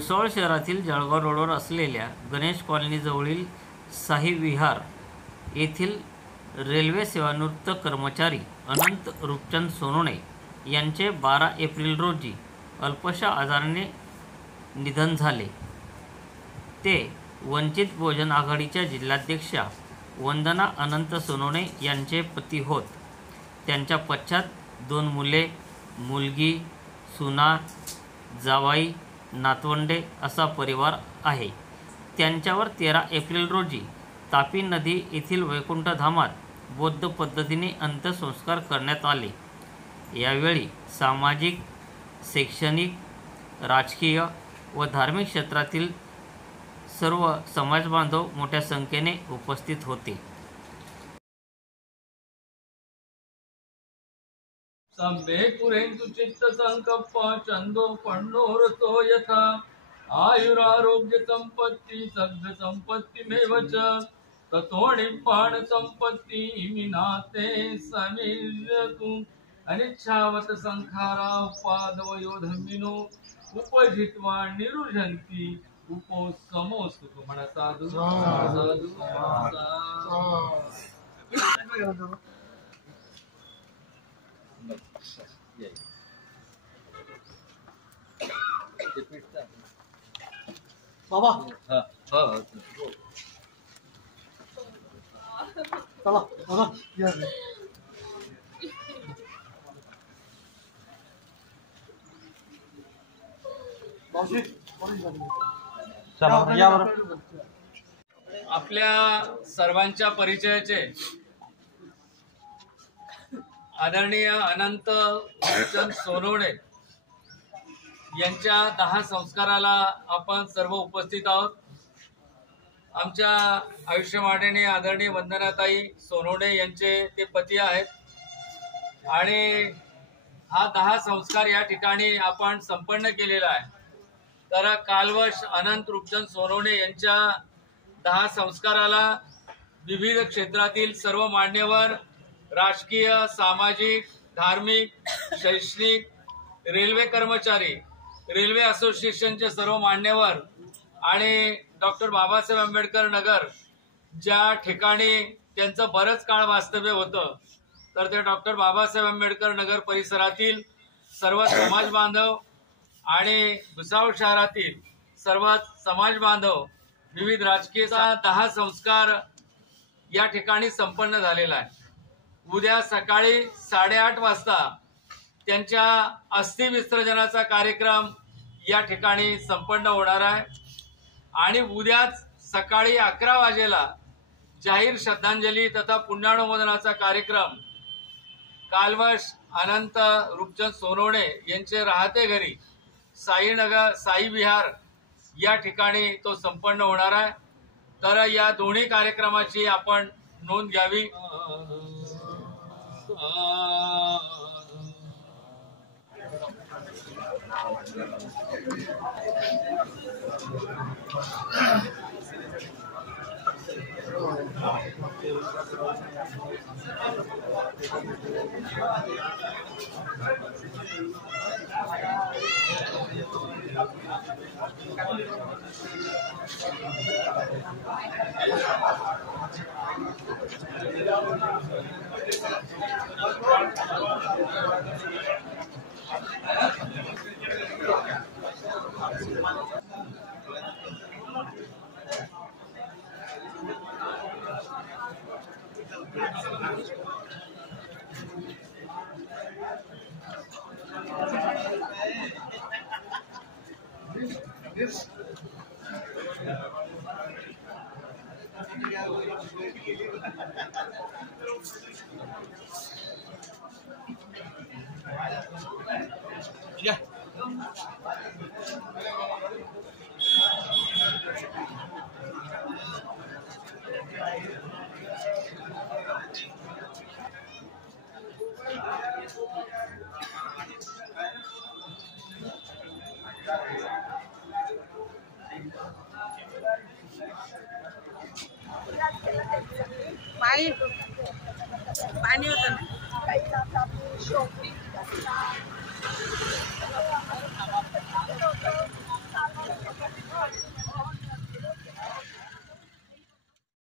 भुसावळ शहरातील जळगाव रोडवर असलेल्या गणेश कॉलनीजवळील साई विहार येथील रेल्वे सेवानिवृत्त कर्मचारी अनंत रूपचंद सोनवणे यांचे 12 एप्रिल रोजी अल्पशा आजाराने निधन झाले. ते वंचित बहुजन आघाडीच्या जिल्हाध्यक्षा वंदना अनंत सोनवणे यांचे पती होत. त्यांच्या पश्चात 2 मुले, मुलगी, सुना, जावाई, नातवंडे असा परिवार आहे. त्यांच्यावर 13 एप्रिल रोजी तापी नदी येथील वैकुंठधामात बौद्ध पद्धतीने अंत्यसंस्कार करण्यात आले. यावेळी सामाजिक, शैक्षणिक, राजकीय व धार्मिक क्षेत्रातील सर्व समाजबांधव मोठ्या संख्येने उपस्थित होते. सभ्ये कुरेंतु चित्त संकप्प चंदो पण्णोरतो यथा आयुरारोग्य संपत्ति सद्ध संपत्ति मेवच ततो निब्बाण संपत्ति इमिनाते समिर्यतु अनिच्छावत संखारा उपादवयो धम्मिनो उपजित्वा निरुझन्ति उपो समोस्तु म्हणा साधु साधु बाबा चला बाबा या आपल्या सर्वांच्या परिचयाचे आदरणीय अनंत रूपचंद सोनवणे यांच्या 10 संस्काराला आपण सर्व उपस्थित आहोत. आमच्या आयुष्यवाणीने आदरणीय वंदनाताई सोनवणे यांचे ते पती आहेत आणि हा 10 संस्कार या ठिकाणी आपण संपन्न केलेला आहे. तर कालवश अनंत रूपचंद सोनवणे यांच्या 10 संस्काराला विविध क्षेत्रातील सर्व मान्यवर, राजकीय, सामाजिक, धार्मिक, शैक्षणिक, रेल्वे कर्मचारी, रेल्वे असोसिएशनचे सर्व मान्यवर आणि डॉक्टर बाबासाहेब आंबेडकर नगर ज्या ठिकाणी त्यांचं बरंच काळ वास्तव्य होतं तर ते डॉक्टर बाबासाहेब आंबेडकर नगर परिसरातील सर्व समाज बांधव आणि भुसावळ शहरातील सर्व समाज बांधव, विविध राजकीय 10 संस्कार या ठिकाणी संपन्न झालेला आहे. उद्या सकाळी 8:30 वाजता त्यांच्या अस्थि विसर्जनाचा कार्यक्रम या ठिकाणी संपन्न होणार आहे आणि उद्याच सकाळी 11 वाजेला जाहीर श्रद्धांजली तथा पुण्यानुमोदनाचा कार्यक्रम कालवश अनंत रूपचंद सोनवणे यांचे राहते घरी साई विहार या ठिकाणी तो संपन्न होणार आहे. तर या दोन्ही कार्यक्रमाची आपण नोंद घ्यावी. पाणी होतं ना.